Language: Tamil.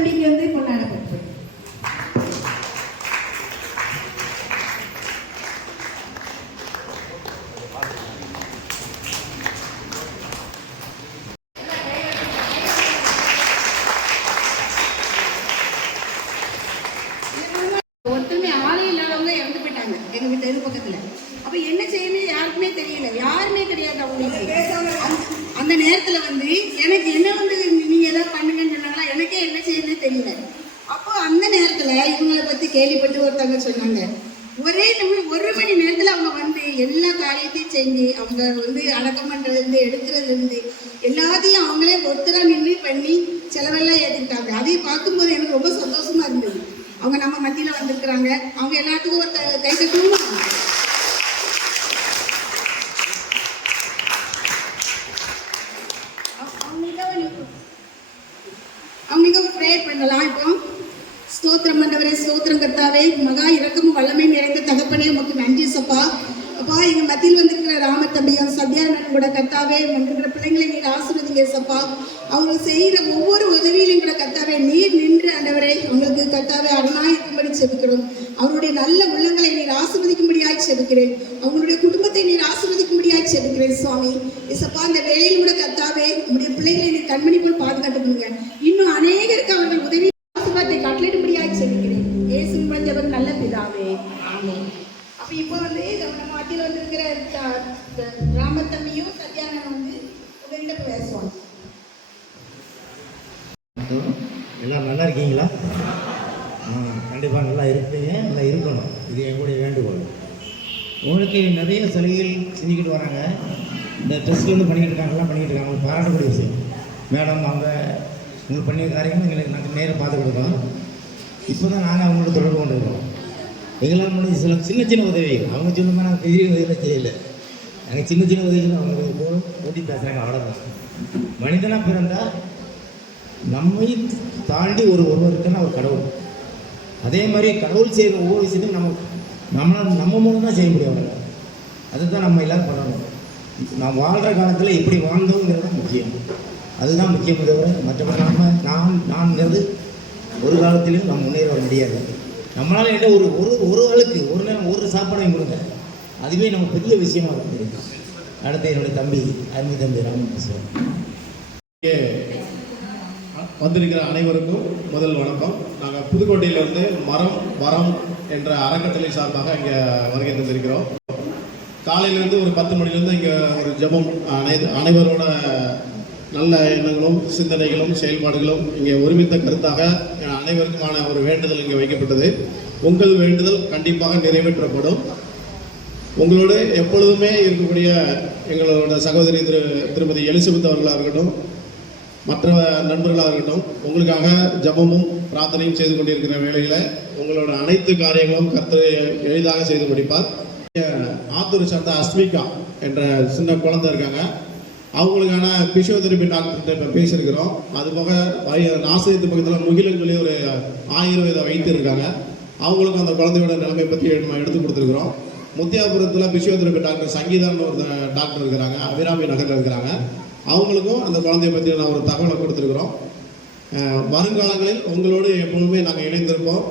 தம்பிக்கு வந்து கொண்டாடப்பட்டது. ஒருத்தருமே ஆளே இல்லாதவங்க இறந்து போயிட்டாங்க எங்க வீட்டு எது பக்கத்துல. அப்ப என்ன செய்யணும் யாருக்குமே தெரியல, யாருமே கிடையாது அவங்களுக்கு. அந்த நேரத்துல வந்து எனக்கு என்ன வந்து நீங்க ஏதாவது பண்ணுங்கன்னு சொன்னாங்களா, எனக்கே என்ன செய்யணும்னு தெரியல. அப்போ அந்த நேரத்துல இவங்களை பத்தி கேள்விப்பட்டு ஒருத்தவங்க சொன்னாங்க. ஒரே ஒரு மணி நேரத்துல அவங்க வந்து எல்லா காரியத்தையும் செஞ்சு அவங்க வந்து அடக்கம் பண்றதுல இருந்து எடுக்கிறதுல இருந்து எல்லாத்தையும் அவங்களே ஒருத்தரா நின்று பண்ணி செலவெல்லாம் ஏற்றுக்கிட்டாங்க. அதையும் பார்க்கும்போது எனக்கு ரொம்ப சந்தோஷமா இருந்தது. அவங்க நம்ம மத்தியில வந்திருக்கிறாங்க, அவங்க எல்லாத்துக்கும் ஒரு கை தட்டுமா. அவங்களுக்காக ப்ரேயர் பண்ணலாம். இப்போ ஸ்தோத்திரம் ஆண்டவரே, ஸ்தோத்திரம் கர்த்தாவே, மகா இரக்கமும் வல்லமை நிறைந்த தகப்பனே, உமக்கு நன்றி சப்பா. அப்பா எங்க மத்தியில் வந்திருக்கிற ராம தம்பியும் சத்யானன் கூட கர்த்தாவே வந்திருக்கிற பிள்ளைங்களை நீர் ஆசீர்வதிங்க சப்பா. அவங்க செய்கிற ஒவ்வொரு உதவியிலையும் கூட கர்த்தாவே நீர் நின்று ஆண்டவரே அவங்களுக்கு கர்த்தாவே அருணாயிருக்கும்படி செபிக்கிறோம். அவருடைய நல்ல உள்ளங்களை நீர் ஆசீர்வதிக்கும்படியாய் செபிக்கிறேன். அவங்களுடைய குடும்பத்தை நீர் ஆசீர்வதிக்கும்படியாய் செபிக்கிறேன் சுவாமி. இசப்பா இந்த வேலையில் கூட கர்த்தாவே உங்களுடைய பிள்ளைகளை நீர் கண்மணி போல் பாதுகாத்துக்கோங்க. இன்னும் அநேகருக்கு அவர்கள் உதவி ஆசீர்வாதத்தை கட்டளையிடும்படியாய் செபிக்கிறேன். இயேசுவின் ஜெபம் நல்ல பிதாவே, ஆமென். அப்ப இப்போ வந்து நம்ம மத்தியில் வந்திருக்கிற ராமத்தம்பியும் சத்யானன் வந்து உங்ககிட்ட பேசுவாங்க. எல்லாம் நல்லா இருக்கீங்களா? கண்டிப்பாக நல்லா இருப்பீங்க, நல்லா இருக்கணும். இது என்னுடைய வேண்டுகோள். உங்களுக்கு நிறைய சலுகைகள் செஞ்சுக்கிட்டு வராங்க. இந்த டெஸ்ட் வந்து பண்ணிக்கிட்டு இருக்காங்கலாம் பண்ணிக்கிட்டு இருக்காங்க. உங்களுக்கு பாராட்டக்கூடிய விஷயம். மேடம் அவங்க உங்களுக்கு பண்ணிய காரியங்கள் எங்களுக்கு நாங்கள் நேராக பார்த்துக்கிட்டு இருக்கோம். இப்போ தான் நாங்கள் அவங்களோட தொடர்பு கொண்டு இருக்கோம். எங்களால் முடிஞ்ச சில சின்ன சின்ன உதவிகள் அவங்க சொன்னமாக நாங்கள் பெரிய உதவியில் செய்யலை. நாங்கள் சின்ன சின்ன உதவிகள் அவங்க ஓட்டி பேசுகிறாங்க, அவ்வளோதான். மனிதனாக பிறந்தால் நம்மை தாண்டி ஒருவருக்குன்னா ஒரு கடவுள். அதே மாதிரி கடவுள் செய்கிற ஒவ்வொரு விஷயத்தையும் நம்ம மூலம் தான் செய்ய முடியும். அவங்க அதுதான் நம்ம எல்லோரும் பண்ணணும். நான் வாழ்கிற காலத்தில் எப்படி வாழ்ந்தோங்கிறது தான் முக்கியம். அதுதான் முக்கியம். தவிர மற்றபடி நான்ங்கிறது ஒரு காலத்திலையும் நம்ம முன்னேற வர முடியாது. நம்மளால் என்ன ஒரு ஆளுக்கு ஒரு நேரம் ஒரு சாப்பாடையும் கொடுங்க, அதுவே நம்ம பெரிய விஷயமாக வந்துருக்கு. அடுத்து என்னுடைய தம்பி அருமை தம்பி ராமன் பேசுவோம். வந்திருக்கிற அனைவருக்கும் முதல் வணக்கம். நாங்கள் புதுக்கோட்டையிலிருந்து வரம் என்ற அறக்கட்டளை சார்பாக இங்கே வருகை தந்திருக்கிறோம். காலையிலேருந்து ஒரு 10 மணிலேருந்து இங்கே ஒரு ஜெபம் அனைவரோட நல்ல எண்ணங்களும் சிந்தனைகளும் செயல்பாடுகளும் இங்கே ஒருமித்த கருத்தாக அனைவருக்குமான ஒரு வேண்டுதல் இங்கே வைக்கப்பட்டது. உங்கள் வேண்டுதல் கண்டிப்பாக நிறைவேற்றப்படும். உங்களோடு எப்பொழுதுமே இருக்கக்கூடிய எங்களோட சகோதரி திருமதி எலிசபெத் அவர்களாக இருக்கட்டும், மற்ற நண்பர்களாக இருக்கட்டும், உங்களுக்காக ஜபமும் பிரார்த்தனையும் செய்து கொண்டிருக்கிற வேளையில் உங்களோட அனைத்து காரியங்களும் கர்த்தர் எளிதாக செய்து முடிப்பார். ஆத்தூர் சார்ந்த அஸ்மிகா என்ற சின்ன குழந்தை இருக்காங்க. அவங்களுக்கான பிசியோதெரபி டாக்டர்கிட்ட இப்போ பேசியிருக்கிறோம். அதுபோக நாசிரியத்து பக்கத்தில் முகிலன் சொல்லி ஒரு ஆயுர்வேத வைத்தியம் இருக்காங்க. அவங்களுக்கும் அந்த குழந்தையோட நிலைமை பற்றி எடுத்து கொடுத்துருக்குறோம். முத்தியாபுரத்தில் பிசியோதெரபி டாக்டர் சங்கீதான்னு ஒரு டாக்டர் இருக்கிறாங்க, அபிராமி நகரில் இருக்கிறாங்க. அவங்களுக்கும் அந்த குழந்தைய பற்றி நான் ஒரு தகவலை கொடுத்துருக்குறோம். வருங்காலங்களில் உங்களோடு எப்பொழுதுமே நாங்கள் இணைந்திருப்போம்.